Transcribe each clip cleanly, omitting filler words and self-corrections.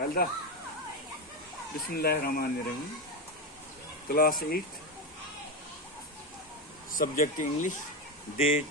Halda. Bismillahirrahmanirrahim. Class 8. Subject English. Date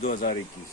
2021.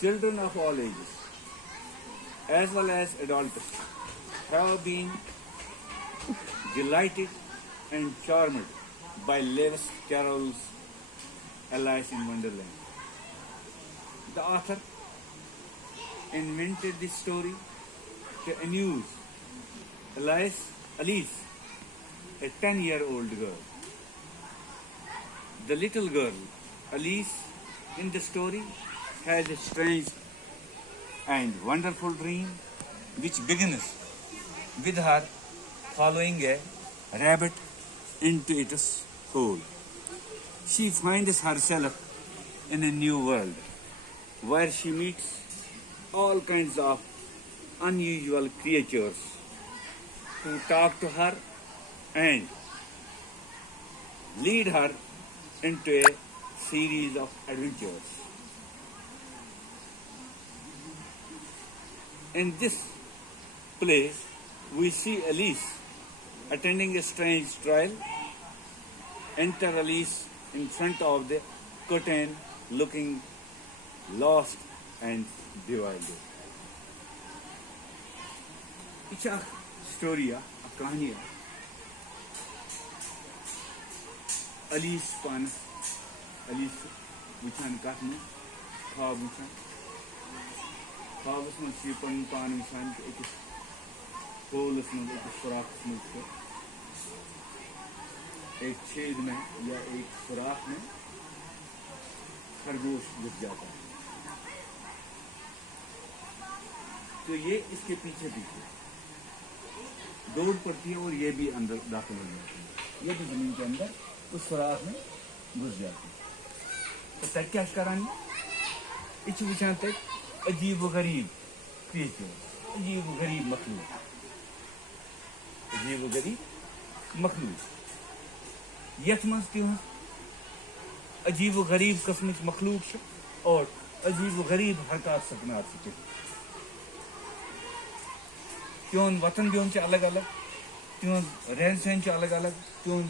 Children of all ages, as well as adults, have been delighted and charmed by Lewis Carroll's Alice in Wonderland. The author invented this story to amuse Alice, a 10-year-old girl. The little girl, Alice, in the story, has a strange and wonderful dream which begins with her following a rabbit into its hole. She finds herself in a new world where she meets all kinds of unusual creatures who talk to her and lead her into a series of adventures. In this play, we see Alice attending a strange trial. Enter Alice in front of the curtain, looking lost and bewildered. It's a story, a kahani. Alice wuchan katnu, khab wuchan. خوابس مجھ سے پن پان وچان کہ أکس holes مجھ أکس سوراخس مجھ ایک چھید میں یا ایک سوراخ میں خرگوش گھس جاتا ہے. تو یہ اس کے پیچھے دوڑ پڑتی ہے اور یہ بھی اندر داخل ہو جاتی ہے. یہ بھی زمین کے اندر اس سوراخ میں گھس جاتی ہے. تو تک کیا کرانی یہ چھ وچان تک عجیب و غریب کریچر, عجیب و غریب مخلوق یتھ مز تہذ عجیب و غریب قسمچ مخلوق اور عجیب و غریب حرکات سکنات تہذ وطن بہن الگ الگ, تہذ رہن سہن الگ الگ, تہذ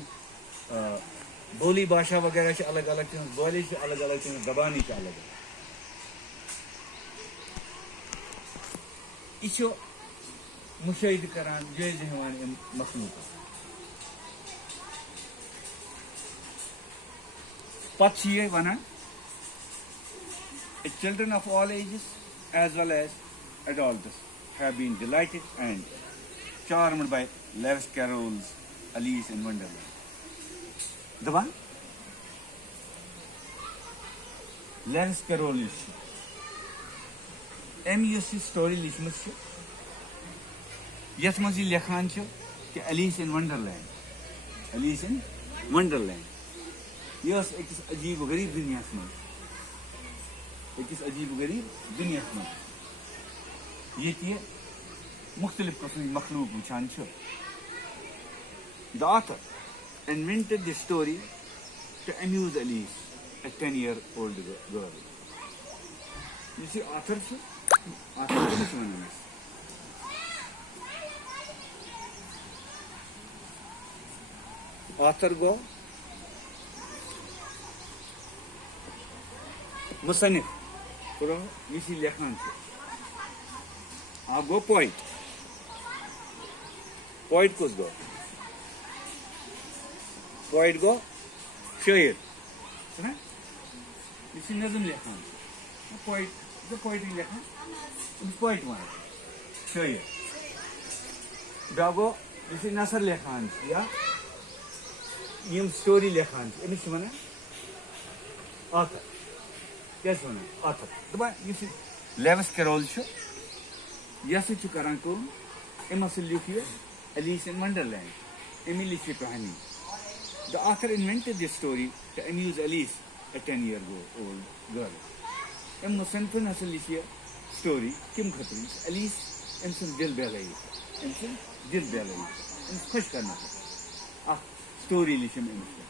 بولی باشا وغیرہ الگ الگ, تہذ بولی الگ الگ, تہذ زبانی الگ الگ. یہ مشاہدہ کران جائزہ ہیوان مخلوق. پتہ یہ ونان children of all ages as well as adults have been delighted and charmed by Lewis Carroll's Alice in Wonderland. دپان لیوس کیرول ام اس سٹوری لچمت یتھ مز یہ لکھان کہ ایلیس ان ونڈرلینڈ, ایلیس ان ونڈرلینڈ یہ اکس عجیب و غریب دنیا مز یہ مختلف قسم مخلوق وچان. The author invented this story to amuse Alice, a 10-year-old girl. You see, author گو مصنف یہ لکھان گو پوئٹ کس گو پوئٹ گو شاعر یہ نظم لکھان پوئٹری لکھان پوئٹ ون شاعر. بیا گو یہ نثر لکھان یا یم سٹوری لکھان امس ونان آتھر. کیا ونان آتھر. دپان اس لیوس کیرول یہ ہسا کران کٲم ام ہسا لیکھ یہ ایلیس ان ونڈرلینڈ. امی لکھ یہ کہانی. The author invented this story to amuse Alice, a 10-year-old girl. ام مصنفن ہسا لکھ یہ سٹوری کم خطر ایلیس ام سن دل بہلائی, ام سن دل بہلائی, امس خوش کرنا. اخ سٹوری لچھم امس پہ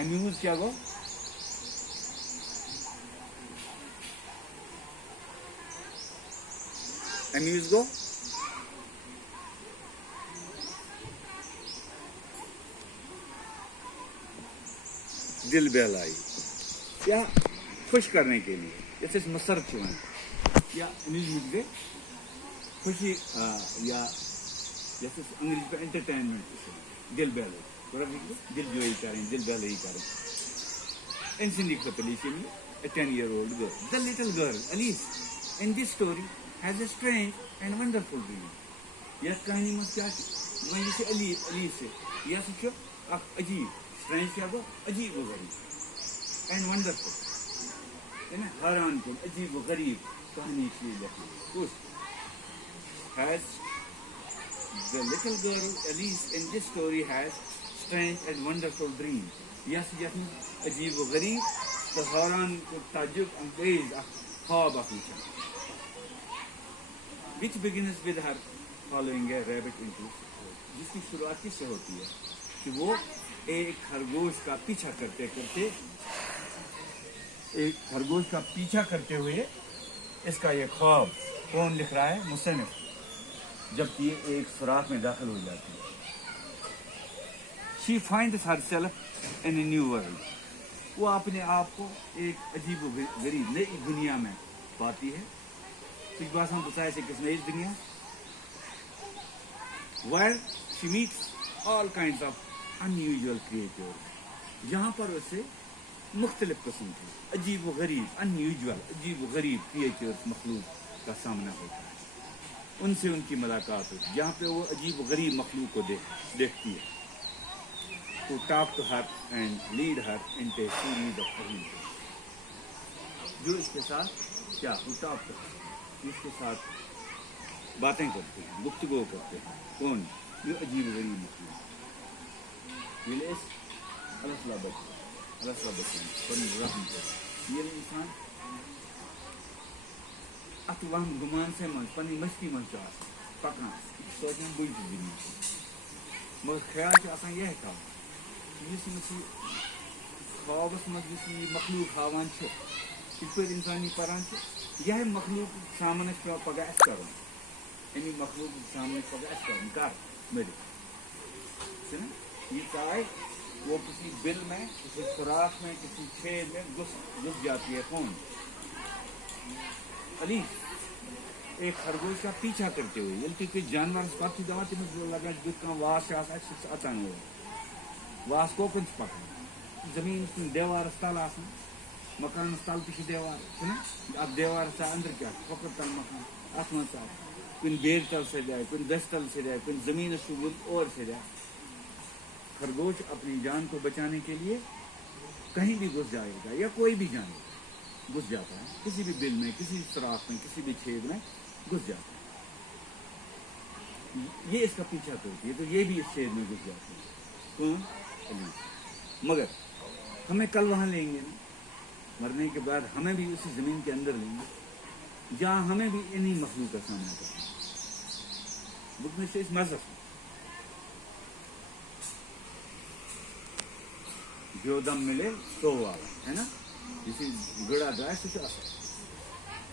اموز کیا گو اموز گو دل بہلائی یا خوش کرنے کے لیے جیسے مسرت ون یا امیوزمنٹ گئے خوشی یا جیسے انگریزی پہ انٹرٹینمنٹ دل بہلائی تھوڑا دل جوئی کریں دل بہلائی کریں ان سندی خطر لیے a 10-year-old girl. The little girl, Elise, in this story has a strange and wonderful dream. Yes, کہانی میں کیا میں یہ سے Elise سے یہ سچو اخ عجیب strange کیا گو عجیب و غریب and wonderful یعنی حیران کن عجیب و غریب کہانی کی لکھی کچھ has the little girl Elise in this story has strange and wonderful dream. Yes, عجیب و غریب تو حیران کو تعجب انگیز خواب اخیچا which begins with her following a rabbit into جس کی شروعات کس سے ہوتی ہے کہ وہ ایک خرگوش کا پیچھا کرتے ہوئے اس کا یہ خواب کون لکھ رہا ہے مصنف جبکہ یہ ایک سوراخ میں داخل ہو جاتی ہے. She finds herself in a new world. وہ اپنے آپ کو ایک عجیب و غریب نئی دنیا میں پاتی ہے. کچھ بات ہم بتائے سے کس نئی دنیا where she meets all kinds of unusual creatures جہاں پر اسے مختلف قسم کے عجیب و غریب عجیب و غریب کریچرز مخلوق کا سامنا ہوتا ہے. ان سے ان کی ملاقات ہوتی ہے جہاں پہ وہ عجیب و غریب مخلوق کو دیکھتی ہے. To talk to her and lead her into a series of adventures. جو اس کے ساتھ کیا اس کے ساتھ باتیں کرتے ہیں گفتگو کرتے ہیں کون یہ عجیب غریب مخلوق یہ انسان ات وہم گمان سے من پنی مستی من پکان سوچان بڑی زندگی مگر خیال آسان یہ تھا اس خوابس مز مخلوق ہاوان کت پہ انسان یہ پران یہ مخلوق سامنے پہ پگہ اس کرن امی مخلوق سامنے پگہ اس کرن کر مرد یہ چاہے وہ کسی بل میں کسی سوراخ میں کسی چھید میں گھس جاتی ہے کون علی ایک خرگوش کا پیچھا کرتے ہوئے یعنی کہ جانور پتہ دان تمس لگان بت واس اچان ہو واس کوکن پکان زمین دیوارس تل آسان مکانس تل تہ دیوار اب دیوارس اندر کیا کھوکر تل مکان ات من کن بیڑ تل سجائے کن دش تل سجائے کن زمین اور سجائے. خرگوش اپنی جان کو بچانے کے لیے کہیں بھی گھس جائے گا یا کوئی بھی جانور گھس جاتا ہے کسی بھی بل میں کسی سوراخ میں کسی بھی چھید میں گھس جاتا ہے. یہ اس کا پیچھا کرتی ہے تو یہ بھی اس چھید میں گھس جاتا ہے کون مگر ہمیں کل وہاں لیں گے نا مرنے کے بعد ہمیں بھی اسی زمین کے اندر لیں گے جہاں ہمیں بھی انہی مخلوق کا سامنا کرنا ہے. بک میں سے اس مذہب جو دم ملے تو والا ہے نا جسے گڑا جائے سو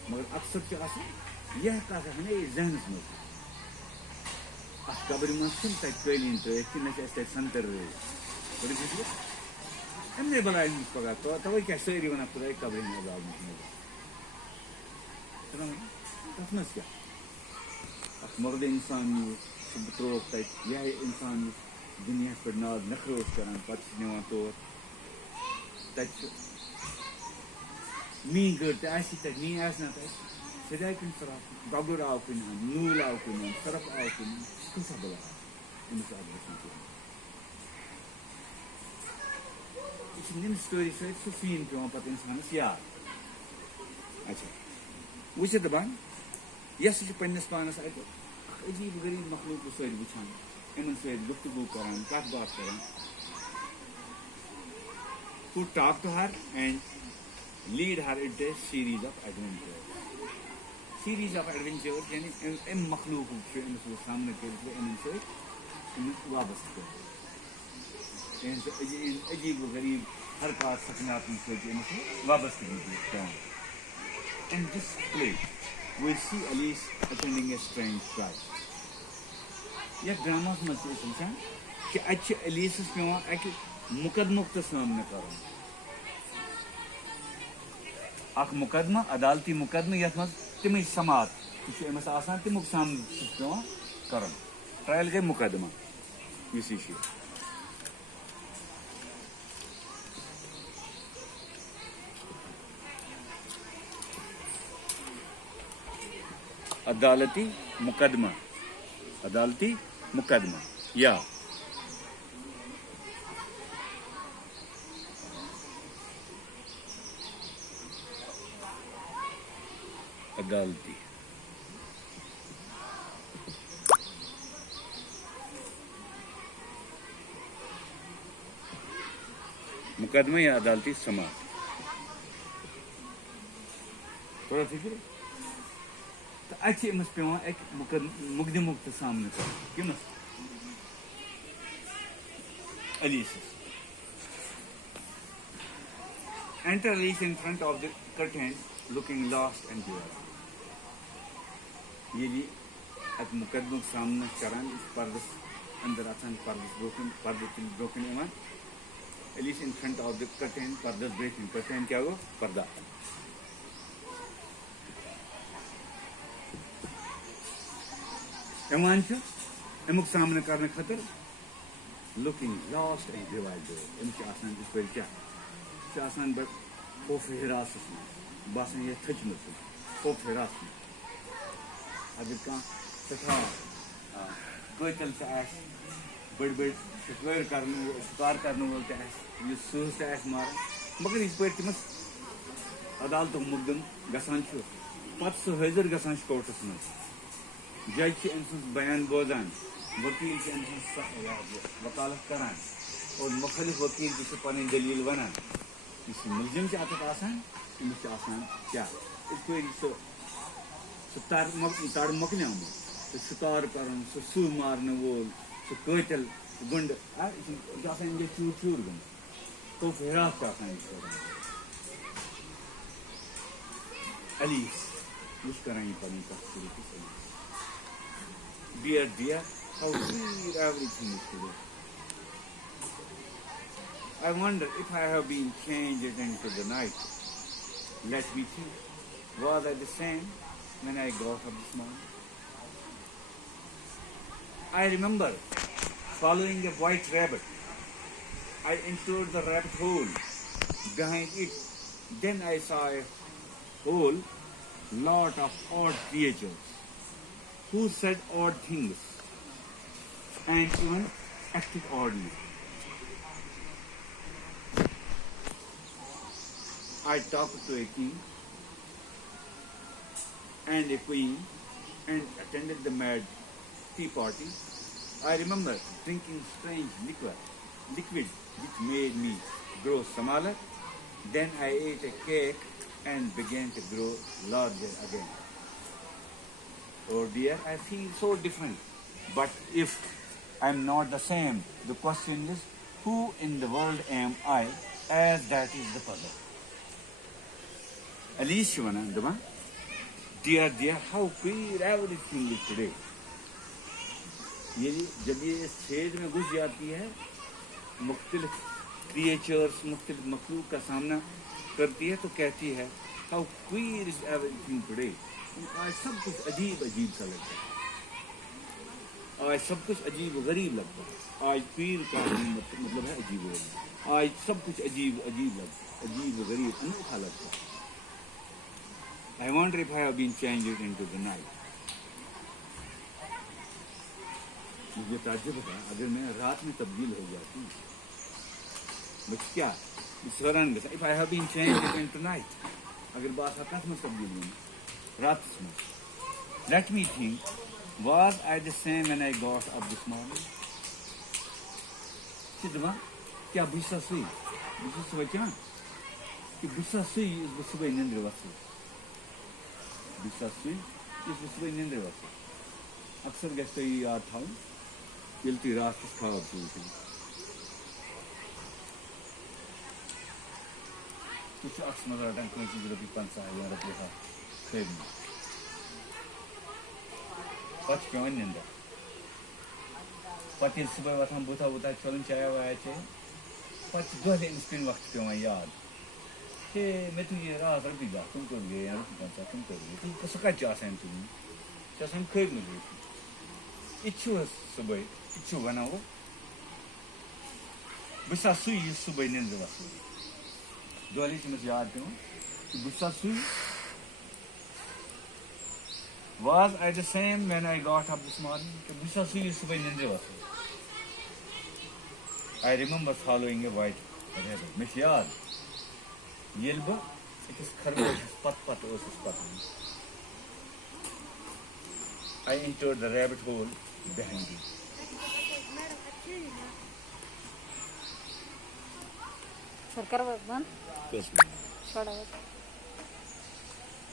مگر اکثر یہ کت ہے نا یہ ذہنس مز ات قبر مز قالین ترت کہ سنتر امنے بلائے پگہ توے کیا ساری ونان خدا قبر عذاب تک مز کیا مغل انسان تروک تک یہ انسان دنیا پہ ناد نخروش کران پتہ نوان طور تک می گڑ تہ تک می نا تک سجائے کن سراف گبر آو کن نول آو کن سرف آو کن کسا بلا امس آب یہ نم سٹوری سو سین پیوان پتہ انسانس یاد. اچھا وہ دپان یہ سہ پنس پانس اتہ عجیب غریب مخلوق سر وچان ان ست گفتگو کران کت بات کران. To talk to her and lead her into a series of adventures. Series of adventures یعنی ام مخلوق امس سامنے کر وابستہ عجیب و غریب حرکات سکنات وابستگی پٮ۪وان. In this play, we see Alice attending a strange trial. یتھ ڈراماہس منٛز چھِ أسۍ وٕچھان کہِ اَتہِ چھِ الیسس پٮ۪وان اَکہِ مُقدمُک تہِ سامنہٕ کَرُن. اکھ مُقدمہٕ عدالتی مُقدمہٕ یتھ منٛز تِمٕے سماعت تہِ چھُ أمِس آسان تَمیُک سامنہٕ چھُس پٮ۪وان کَرُن. ٹرٛایل گٔے مُقدمہ یُس یہِ چھُ. عدالتی مقدمہ یا عدالتی مقدمہ یا عدالتی سماعت. تھوڑا فکر تو اتہِ أمِس پٮ۪وان اَکہِ مُقدمُک تہِ سامنہٕ کَرُن. کٔمِس؟ الیسس. Enter Alice in front of the curtain, looking lost and bewildered. ییٚلہِ اَکہِ مُقدمُک سامنہٕ کران یہِ چھُ پردس اندر اژان پردس برونٛہہ یِوان. Alice in front of the curtain, پردس برٛونٛہہ کِنۍ. curtain کیٛاہ گوٚو؟ پردہ. یِوان چھُ امیُک سامنہٕ کرنہٕ خٲطرٕ looking lost and bewildered. أمِس چھُ آسان یِتھ پٲٹھۍ کیٛاہ چھُ آسان بڑٕ خوفہٕ حِراسس منٛز باسان یہِ تھٔچمٕژ خوفہٕ حِراسس منٛز. اگر کانٛہہ سٮ۪ٹھاہ قٲتِل تہِ آسہِ بٔڑۍ شِکار کرنہٕ وول تہِ آسہِ یُس سٕہہ تہِ آسہِ ماران مگر یِتھ پٲٹھۍ تٔمِس عدالتُک مُقدم گژھان چھُ پتہٕ سُہ حٲضِر گژھان چھُ کورٹس منٛز. جج چھُ أمۍ سُنٛد بیان بوزان وکیل چھُ أمۍ سٕنٛز وکالت کران اور مُختلف وکیل تہِ چھِ پنٕنۍ دٔلیٖل ونان. یُس یہِ مُلزِم چھُ اتٮ۪تھ آسان أمِس چھُ آسان کیٛاہ یِتھ پٲٹھۍ سُہ تر مۄکلیومُت سُہ شِکار کرُن سُہ سٕہہ مارنہٕ وول سُہ قٲتِل گُنڈٕ یہِ چھُ آسان أمۍ چوٗر گوٚمُت خوفہٕ حِراس چھُ آسان أمِس کران. الیس یہِ چھُ کران یہِ پنٕنۍ کتھ شروٗع کِس الیس. Dear, how sweet everything is today. I wonder if I have been changed into the night. Let me think. Was I the same when I got up this morning? I remember following a white rabbit. I entered the rabbit hole. Behind it, then I saw a whole lot of odd creatures who said odd things and even acted oddly. I talked to a king and a queen and attended the mad tea party. I remember drinking strange liquid which made me grow smaller. Then I ate a cake and began to grow larger again. Oh dear, I feel so different. But if I'm not the same, the question is, who in the world am I, as that is the puzzle. Alice ونان دپان dear, how queer everything is today. جب یہ اس چھید میں گھس جاتی ہے مختلف creatures مختلف مخلوق کا سامنا کرتی ہے تو کہتی ہے how queer is everything today. آج سب کچھ عجیب سا لگتا ہے آج سب کچھ عجیب و غریب لگتا ہے. آج پیر کا مطلب ہے عجیب و غریب. آج سب کچھ عجیب لگتا ہے عجیب و غریب انوکھا لگتا ہے. I wonder if I have been changed into the night. مجھے تعجب ہوتا ہے اگر میں رات میں تبدیل ہو جاتی ہوں مجھ کیا if I have been changed into night اگر بات حقیقت میں تبدیل ہوں رات میں. Let me think. Was I the same when I got up this morning? کیا بہٕ چھُسا سُے وَچان کہِ بہٕ چھُسا سُے یُس بہٕ صُبحٲے نِندرِ وۄتھٕ بہٕ چھُسا سُے یُس بہٕ صُبحٲے نِندرِ وۄتھٕ. اکثر گژھِ تۄہہِ یہِ یاد تھاوُن ییٚلہِ تُہۍ راتَس خاب چھُو وٕچھان تُہۍ چھِو اَکھ منٛز رَٹان کٲنٛسہِ نِش رۄپیہِ 50 یا رۄپیہِ 100 خٲرنہِ پَتہٕ چھِ پٮ۪وان نِندٕر پَتہٕ ییٚلہِ صُبحٲے وۄتھان بُتھا وُتھا چھَلُن چایا وایا چیٚیہِ پَتہٕ چھِ دۄہلہِ أمِس کُنہِ وقتہٕ پٮ۪وان یاد ہے مےٚ تُجے راتھ رۄپیہِ 10 تِم کوٚت گٔے یا رۄپیہِ 50 تِم کوٚت گٔے تِم سُہ کَتہِ چھُ آسان تُلمُت یہِ چھُ آسان کھٲرمٕژ رۄپیہِ یہِ تہِ چھُ حظ صُبحٲے یہِ تہِ چھُو وَنان وۄنۍ بہٕ چھُسا سُے یُس صُبحٲے نِندرِ وَسان دۄہلہِ چھِ أمِس یاد پٮ۪وان بہٕ چھُسا سُے was I the same when I got up this morning کہِ بہٕ چھُسا سُے یُس صُبحٲے نِندرِ وَسان آی رِمٮ۪مبر فالویِنٛگ اے وایٹ ریبِٹ مےٚ چھُ یاد ییٚلہِ بہٕ أکِس خرگوشَس پتہٕ اوسُس پَکان آی اِنٹٲرڈ دَ ریبِٹ ہول بِہایِنٛڈ می سر کرو بند کٔژ چھوڑو